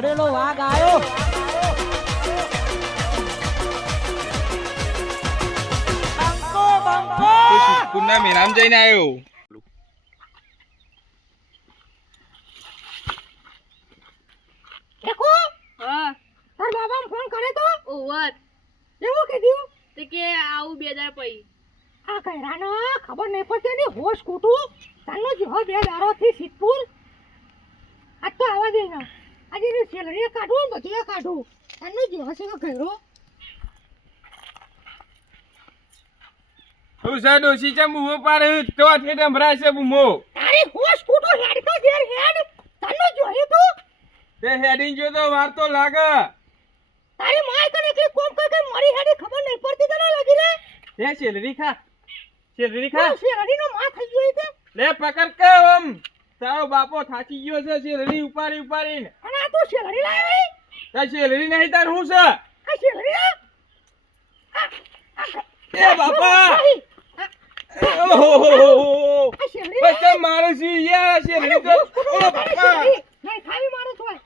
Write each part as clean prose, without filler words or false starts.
ભમરેલો વાઘ આવ્યો. બંકો બંકો કુના મેરામ જઈને આવ્યો. દેખો હા તાર બાબા ફોન કરે તો ઓવર એવું કીધું તે કે આવું 2000 પઈ આ કૈરાનો ખબર નહીં પડતી ની હોશ કૂટું તાનો જો બે દારોથી સિદ્ધપુર આ તો આવા દે ના આજે ની સેલરી કાઢું બધું કાઢું તાનો જો હશે કે કૈરો હું સા ડોસી ચા મુહો પાડે તો આઠે ડમરા છે બુમો. તારી હોશ કૂટું હેડ તો ઘેર હેડ તાનો જોઈ તું તે હેડિંગ જો તો વાર તો લાગે. તારી માય કને કે કોમ કઈ કઈ મારી હેડી ખબર નહીં પડતી તને લાગી રે તે સેલરી ખા. સેલરી ખા. સેલરી નો માં થઈ ગઈ તે લે પકડ કે ઓમ તારો બાપો થાકી ગયો છે સેલરી ઉપાડી ઉપાડીને. અને આ તો સેલરી લાવી તે સેલરી નહીં તાર હું છે આ સેલરી આ એ બાપા ઓહો આ સેલરી બચ્ચા મારે છે યાર સેલરી તો ઓ બાપા નહીં ખાવી મારું થોય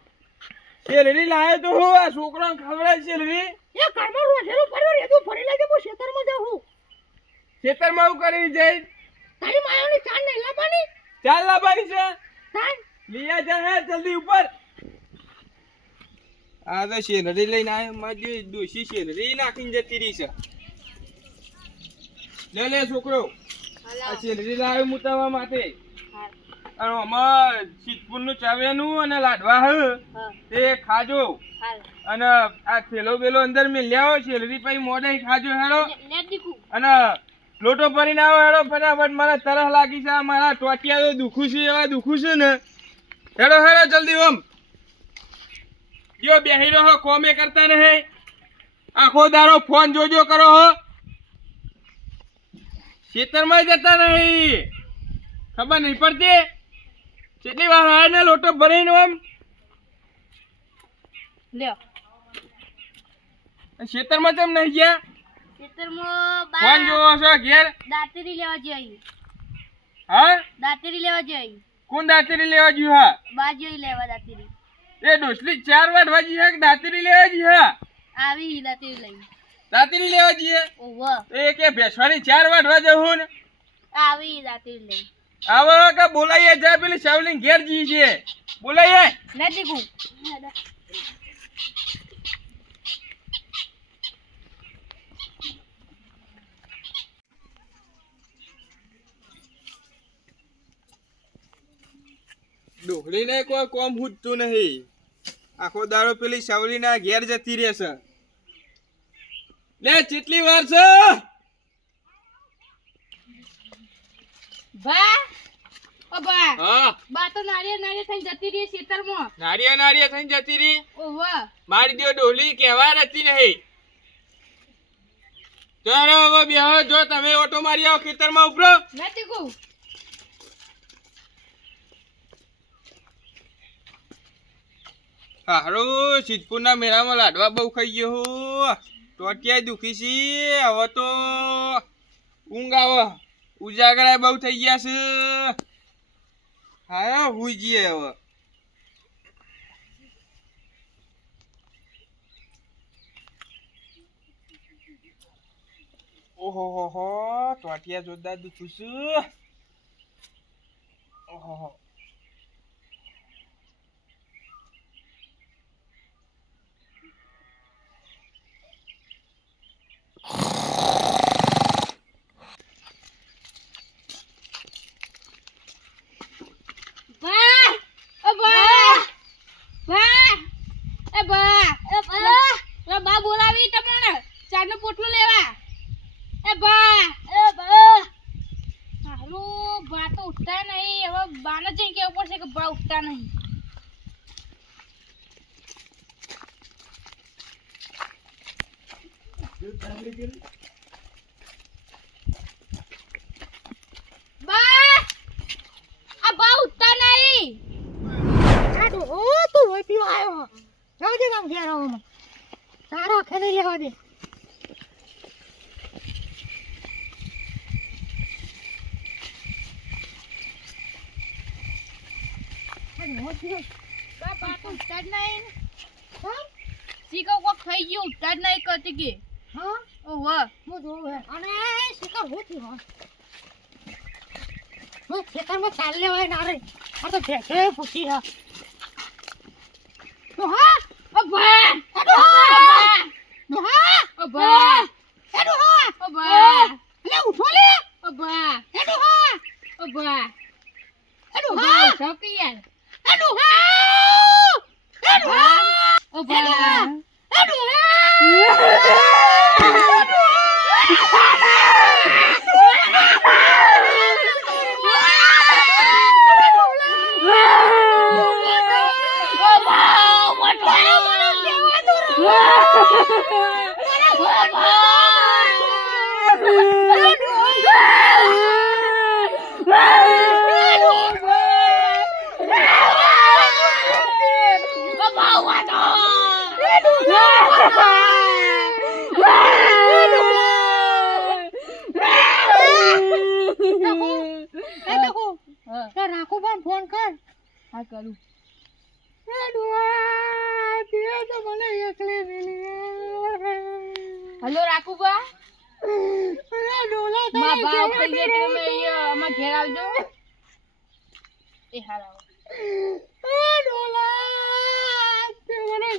સેલરી લાયો તો હું આ છોકરાને ખવડાય સેલરી. એ ઘરમાં રોજેલું પડ્યું રેતું ફરી લેજે હું ખેતરમાં જાઉં ખેતરમાં હું કરી જઈ તારી માયાની ચાન નહીં લાવવાની ચાલ લાવવાની છે ચાન લીયા જા હે જલ્દી ઉપર. આ તો સેલરી લઈને આવ્યો મારી ડોશી સેલરી નાખીને જતી રહી છે. લે છોકરો આ સેલરી લાવ્યો મુતાવા માટે અને અમાર સિદ્ધપુરનું ચાવ્યાનું અને લાડવા હ તે ખાજો અને આ થેલો બેલો અંદર મેં લ્યાવો સેલરી પછી મોડે ખાજો હેડો અને લોટો ભરીને આવો હેડો ફટાફટ મને તરસ લાગી છે. મારા ટોટિયા તો દુખું છે એવા દુખું છે ને. હેડો હેડો જલ્દી ઓમ જો બેહી રહો કોમે કરતા નહીં આખો દારો ફોન જોજો કરો હો. ખેતરમાં જતા નહીં ખબર નહીં પડતી કેટલી વાર આવે ને લોટો ભરીને આમ લ્યો ખેતરમાં કેમ નહીં ગયા ખેતરમાં ફોન જોવો છો ઘેર. દાતરી લેવા જઈ હા દાતરી લેવા જઈ કોણ દાતરી લેવા ગયું હા બાજુ લેવા દાતરી એ ડોસલી 4 વાટવા જી હે કે દાતરી લેવા જી હા આવી દાતરી લઈ દાતરી લેવા જી ઓવર એ કે ભેસવાની 4 વાટવા જવું ને આવી દાતરી લઈ આવો કે બોલાઈએ જા પેલી સાવલી ઘેર જી છે બોલાઈએ નથી કુ ડોહલી ને કોઈ કોમ હુજતું નહીં આખો દાડો પેલી સાવલીના ઘેર જતી રહેશે. લે કેટલી વાર છે બા ઓ બા હા બા તો નારિયેળ થઈને જતી રહી ખેતરમાં નારિયા થઈને જતી રહી. ઓવર મારી દો ડોહલી કહેવા રહેતી નહીં. ચાલો હવે બેહો જો તમે ઓટો મારી આવો ખેતરમાં ઉપરો. નથી કુ હારું સિદ્ધપુરના મેળામાં લાડવા બહુ ખાઈ ગયો હું ટોટિયા દુખી છે. હવે તો ઊંઘ આવે ઉજાગરા બહુ થઈ ગયા છે. હા હુઈ જઈએ હવે. ઓહો હો ટોટિયા જોરદાર દુખું છું. ઓહો બા ઓ બા બા એ બા લો બા બોલાવી તમને ચાનું પોટલું લેવા એ બા હાલો બા તો ઉઠતા નહીં હવે બાને જઈને કેવું પડશે કે બા ઉઠતા નહીં બા આ બા ઉઠતા નહીં આડો ઓ તું રોઈ પીવા આવ્યો જાવ દે કામ ઘેર આવો તારો ખેલી લેવા દે બા બા તો ઉઠતા જ નહીં શીખો કોક થઈ ગયું ઉઠતા જ નહીં કરતી કે હા ઓહો હું જોઉં હે અને શિકાર હું થયું હું ખેતરમાં ચાલ લેવાય ના રે આ તો ભેંસે પૂછી હા તો હા અબા ડોહા અબા એ ડોહા અબા લે ઉઠો લે અબા એ ડોહા અબા એ ડોહા છોકી યાર એ ડોહા એ ડોહા અબા એ ડોહા રાખું ફોન કર હા કરું એ ડોહા તે તો મને એકલી મિલી હલો રાખુબા અરે ડોલા માં બાપ થઈ ગયા તમે અહીંયા અમાર ઘેર આવજો એ હારા એ ડોલા તે મને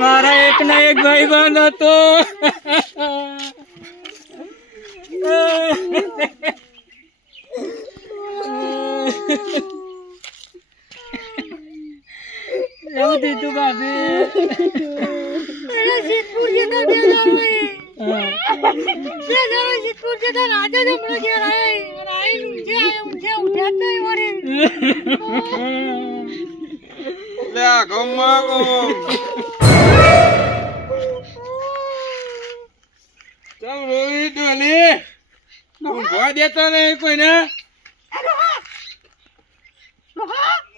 મારા એક ના એક ભાઈબંધ હતો એવું દીધું ભાભી સિદ્ધપુર જતા સિદ્ધપુર જતા રાજા જમણો ઘેર આઈ ઊંઘે ઉઠ્યા જ નહીં વળી લે આ ગમમાં ગમ ચમ રોવી ડોલી ઊંઘવા દેતો નહીં કોઈને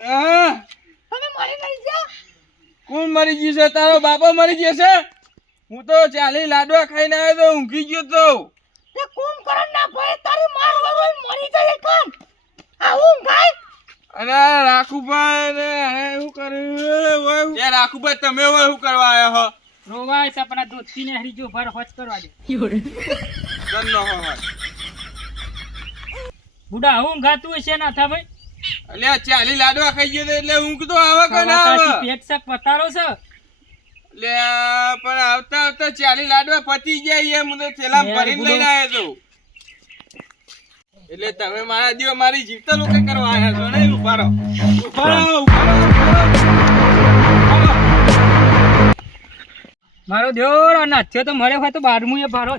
હા તમે મરી નહીં જા કોણ મરી ગયું છે તારો બાપો મરી ગયો છે હું તો ચાલી લાડવા ખાઈને આવ્યો તો ઊંઘી ગયો તો તે કુંભકરણ ના ભાઈ તારી માર વરોઈ મરી જાય કામ આવું ગાય અને આ રાખુભાઈ ને એવું કર્યું એ રાખુભાઈ તમે હવે શું કરવા આવ્યા હો રોવાય છે પણ આ દૂધથી ને હરી જો ભર હોચ કરવા દે ગન્નો હોય બુડા હું ગાતું હશે ના થા ભાઈ અલ્યા ચાલી લાડવા ખાઈ ગયો તો એટલે ઊંઘ તો આવે કે ના આવે પેટ શાક પતારો છે લે પણ આવતા આવતા ચાલી લાડવા પતી ગયા એ મને થેલા ભરીને લઈને આવ્યો તો એટલે તમે મારા દીવા મારી જીવતા લોકો કરવા આવ્યા છો ને ઉભા રહો મારો દેવર આ નાથ્યો તો મળે હોય તો 12મું એ ભારો